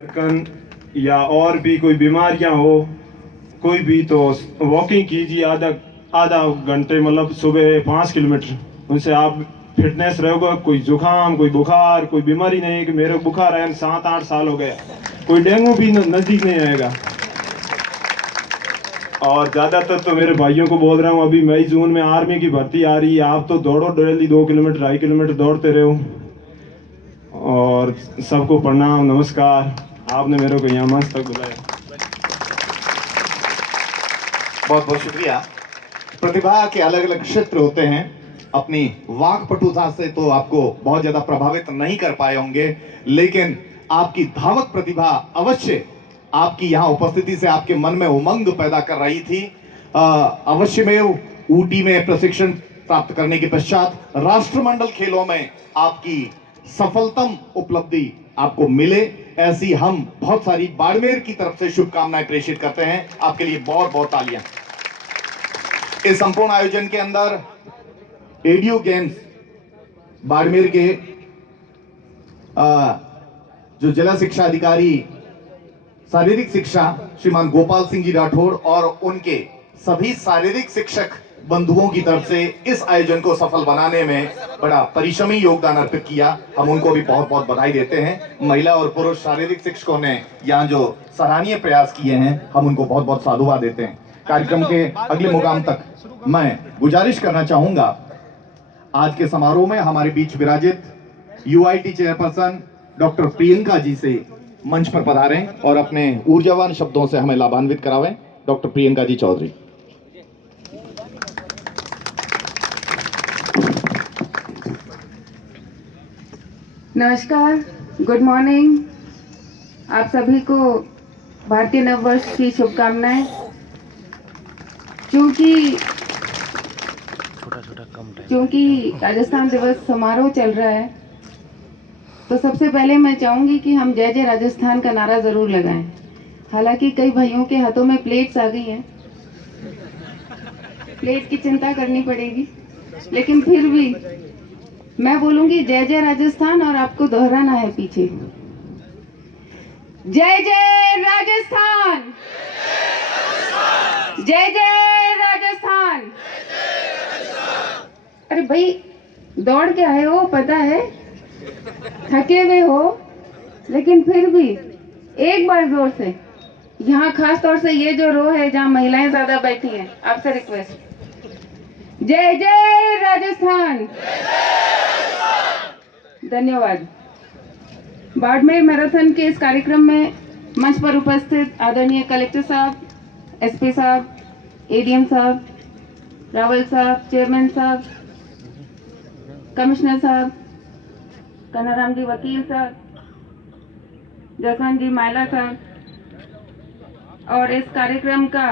धड़कन या और भी कोई बीमारियां हो, कोई भी, तो वॉकिंग कीजिए आधा आधा घंटे, मतलब सुबह 5 किलोमीटर। उनसे आप फिटनेस रहोगे। कोई जुकाम, कोई बुखार, कोई बीमारी नहीं है कि मेरे को बुखार है 7-8 साल हो गया, कोई डेंगू भी नज़दीक नहीं आएगा। और ज़्यादातर तो मेरे भाइयों को बोल रहा हूँ, अभी मई जून में आर्मी की भर्ती आ रही है, आप तो दौड़ो डेली 2 किलोमीटर 2.5 किलोमीटर दौड़ते रहो। और सबको प्रणाम, नमस्कार, आपने मेरे को यहाँ मंच तक बुलाया। बहुत बहुत शुक्रिया। प्रतिभा के अलग अलग क्षेत्र होते हैं। अपनी वाक्पटुता से तो आपको बहुत ज्यादा प्रभावित नहीं कर पाए होंगे, लेकिन आपकी धावक प्रतिभा अवश्य आपकी यहाँ उपस्थिति से आपके मन में उमंग पैदा कर रही थी। अवश्य में ऊटी में प्रशिक्षण प्राप्त करने के पश्चात राष्ट्रमंडल खेलों में आपकी सफलतम उपलब्धि आपको मिले, ऐसी हम बहुत सारी बाड़मेर की तरफ से शुभकामनाएं प्रेषित करते हैं। आपके लिए बहुत बहुत तालियां। इस संपूर्ण आयोजन के अंदर एडीओ गेम्स बाड़मेर के जो जिला शिक्षा अधिकारी शारीरिक शिक्षा श्रीमान गोपाल सिंह जी राठौड़ और उनके सभी शारीरिक शिक्षक बंधुओं की तरफ से इस आयोजन को सफल बनाने में बड़ा परिश्रमी योगदान अर्पित किया। हम उनको भी बहुत बहुत बधाई देते हैं। महिला और पुरुष शारीरिक शिक्षकों ने यहाँ जो सराहनीय प्रयास किए हैं, हम उनको बहुत बहुत साधुवाद देते हैं। कार्यक्रम के अगले मुकाम तक मैं गुजारिश करना चाहूंगा, आज के समारोह में हमारे बीच विराजित UIT chairperson doctor Priyanka ji से मंच पर पधारें और अपने ऊर्जावान शब्दों से हमें लाभान्वित करावें। डॉक्टर प्रियंका जी चौधरी। नमस्कार, गुड मॉर्निंग। आप सभी को भारतीय नववर्ष की शुभकामनाएं। क्योंकि राजस्थान दिवस समारोह चल रहा है, तो सबसे पहले मैं चाहूंगी कि हम जय जय राजस्थान का नारा जरूर लगाएं। हालांकि कई भाइयों के हाथों में प्लेट्स आ गई हैं, प्लेट की चिंता करनी पड़ेगी, लेकिन फिर भी मैं बोलूंगी जय जय राजस्थान, और आपको दोहराना है पीछे, जय जय राजस्थान, जय जय राजस्थान। अरे भाई, दौड़ के आए हो, पता है थके हुए हो, लेकिन फिर भी एक बार जोर से, यहाँ खास तौर से ये जो रो है जहाँ महिलाएं ज्यादा बैठी हैं, आपसे रिक्वेस्ट, जय जय राजस्थान। धन्यवाद। बाड़मेर मैराथन के इस कार्यक्रम में मंच पर उपस्थित आदरणीय कलेक्टर साहब, एसपी साहब, एडीएम साहब, रावल साहब, चेयरमैन साहब, कमिश्नर साहब, कन्नाराम जी वकील साहब, जसवंत जी मायला साहब, और इस कार्यक्रम का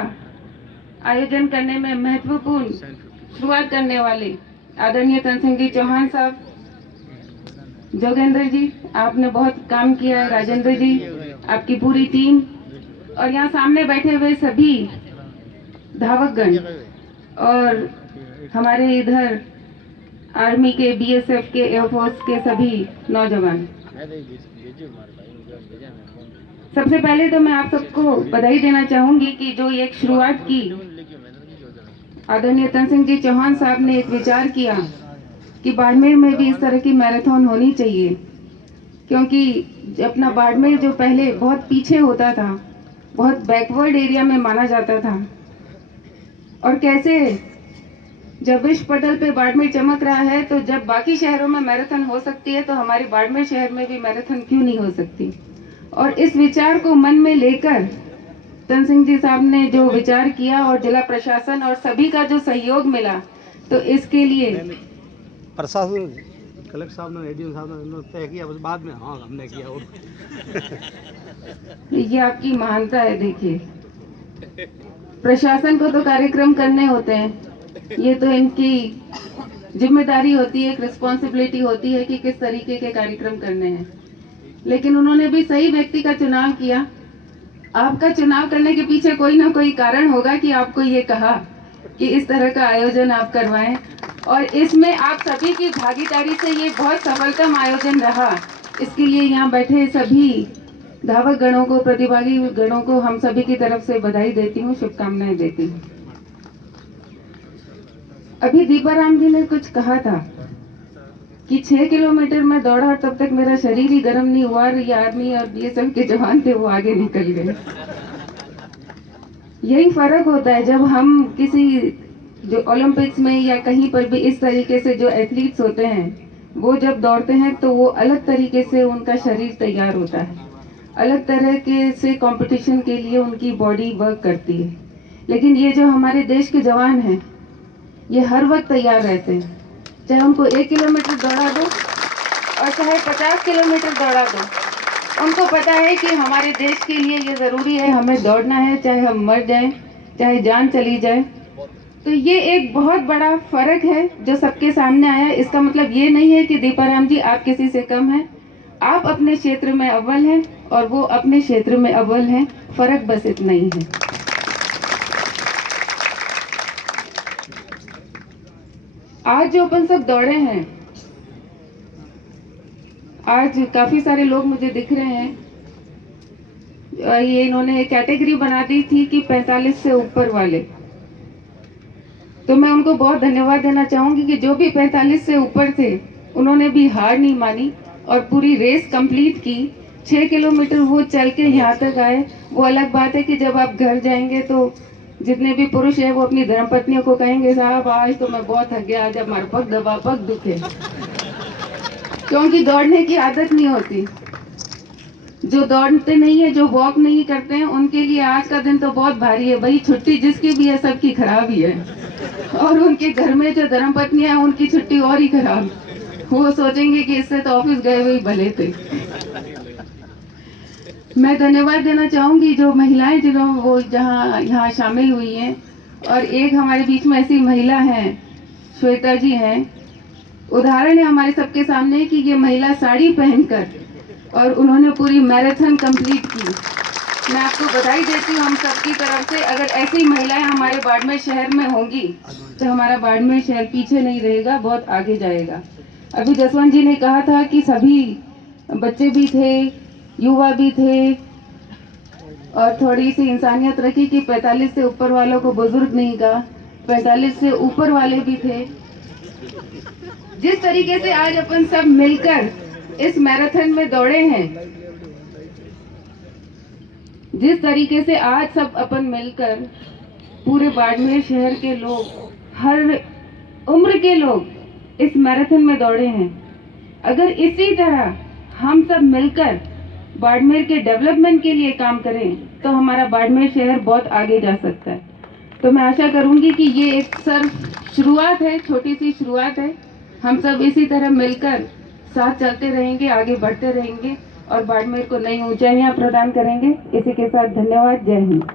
आयोजन करने में महत्वपूर्ण शुरुआत करने वाले आदरणीय तन सिंह जी चौहान साहब, जोगेंद्र जी, आपने बहुत काम किया है, राजेंद्र जी, आपकी पूरी टीम, और यहाँ सामने बैठे हुए सभी धावकगण, और हमारे इधर आर्मी के, बीएसएफ के, एयरफोर्स के सभी नौजवान। सबसे पहले तो मैं आप सबको बधाई देना चाहूंगी कि जो एक शुरुआत की आदरणीय तन सिंह जी चौहान साहब ने एक विचार किया कि बाड़मेर में भी इस तरह की मैराथन होनी चाहिए, क्योंकि अपना बाड़मेर जो पहले बहुत पीछे होता था, बहुत बैकवर्ड एरिया में माना जाता था, और कैसे जब विश्व पटल पे बाड़मेर चमक रहा है, तो जब बाकी शहरों में मैराथन हो सकती है, तो हमारे बाड़मेर शहर में भी मैराथन क्यों नहीं हो सकती। और इस विचार को मन में लेकर तन सिंह जी साहब ने जो विचार किया, और जिला प्रशासन और सभी का जो सहयोग मिला, तो इसके लिए प्रशासन, कलेक्टर साहब ने, एडीएम साहब ने तय किया, बस बाद में हाँ हमने किया। और ये आपकी महानता है। देखिए, प्रशासन को तो कार्यक्रम करने होते हैं, ये तो इनकी जिम्मेदारी होती है, एक रिस्पॉन्सिबिलिटी होती है कि किस तरीके के कार्यक्रम करने हैं, लेकिन उन्होंने भी सही व्यक्ति का चुनाव किया। आपका चुनाव करने के पीछे कोई ना कोई कारण होगा कि आपको ये कहा कि इस तरह का आयोजन आप करवाएं, और इसमें आप सभी की भागीदारी से ये बहुत सफलतम आयोजन रहा। इसके लिए यहाँ बैठे सभी धावक गणों को, प्रतिभागी गणों को हम सभी की तरफ से बधाई देती हूँ, शुभकामनाएं देती हूँ। अभी दीपाराम जी ने कुछ कहा था कि 6 किलोमीटर में दौड़ा, तब तक मेरा शरीर ही गर्म नहीं हुआ और ये आर्मी और ये सब के जवान थे वो आगे निकल गए। यही फर्क होता है जब हम किसी जो ओलंपिक्स में या कहीं पर भी इस तरीके से जो एथलीट्स होते हैं वो जब दौड़ते हैं तो वो अलग तरीके से उनका शरीर तैयार होता है, अलग तरह के से कंपटीशन के लिए उनकी बॉडी वर्क करती है। लेकिन ये जो हमारे देश के जवान हैं ये हर वक्त तैयार रहते हैं, चाहे उनको 1 किलोमीटर दौड़ा दो और चाहे 50 किलोमीटर दौड़ा दो, उनको पता है कि हमारे देश के लिए ये ज़रूरी है, हमें दौड़ना है, चाहे हम मर जाएं, चाहे जान चली जाए। तो ये एक बहुत बड़ा फर्क है जो सबके सामने आया। इसका मतलब ये नहीं है कि दीपाराम जी आप किसी से कम हैं, आप अपने क्षेत्र में अव्वल हैं और वो अपने क्षेत्र में अव्वल हैं, फर्क बस इतना ही है। आज जो अपन सब दौड़े हैं, आज काफी सारे लोग मुझे दिख रहे हैं, ये इन्होंने एक कैटेगरी बना दी थी कि 45 से ऊपर वाले, तो मैं उनको बहुत धन्यवाद देना चाहूंगी कि जो भी 45 से ऊपर थे उन्होंने भी हार नहीं मानी और पूरी रेस कंप्लीट की। 6 किलोमीटर वो चल के यहाँ तक आए। वो अलग बात है कि जब आप घर जाएंगे तो जितने भी पुरुष हैं वो अपनी धर्मपत्नियों को कहेंगे साहब आज तो मैं बहुत थक गया, आज हमारा पग दबा, पग दुखे, क्योंकि दौड़ने की आदत नहीं होती। जो दौड़ते नहीं है, जो वॉक नहीं करते हैं, उनके लिए आज का दिन तो बहुत भारी है। भाई छुट्टी जिसकी भी है सबकी खराब ही है, और उनके घर में जो धर्मपत्नियां हैं उनकी छुट्टी और ही खराब। वो सोचेंगे कि इससे तो ऑफिस गए हुए भले थे। मैं धन्यवाद देना चाहूंगी जो महिलाएं जिन्हों वो यहाँ शामिल हुई हैं, और एक हमारे बीच में ऐसी महिला हैं, श्वेता जी हैं, उदाहरण है हमारे सबके सामने कि ये महिला साड़ी पहनकर और उन्होंने पूरी मैराथन कंप्लीट की। मैं आपको बधाई देती हूँ हम सबकी तरफ से। अगर ऐसी महिलाएं हमारे बाड़मेर शहर में होंगी तो हमारा बाड़मेर शहर पीछे नहीं रहेगा, बहुत आगे जाएगा। अभी जसवंत जी ने कहा था कि सभी बच्चे भी थे, युवा भी थे, और थोड़ी सी इंसानियत रखी कि 45 से ऊपर वालों को बुजुर्ग नहीं कहा, 45 से ऊपर वाले भी थे। जिस तरीके से आज अपन सब मिलकर इस मैराथन में दौड़े हैं, जिस तरीके से आज सब अपन मिलकर पूरे बाड़मेर शहर के लोग, हर उम्र के लोग इस मैराथन में दौड़े हैं, अगर इसी तरह हम सब मिलकर बाड़मेर के डेवलपमेंट के लिए काम करें तो हमारा बाड़मेर शहर बहुत आगे जा सकता है। तो मैं आशा करूंगी कि ये एक सिर्फ शुरुआत है, छोटी सी शुरुआत है। हम सब इसी तरह मिलकर साथ चलते रहेंगे, आगे बढ़ते रहेंगे और बाड़मेर को नई ऊंचाइयां प्रदान करेंगे। इसी के साथ धन्यवाद। जय हिंद।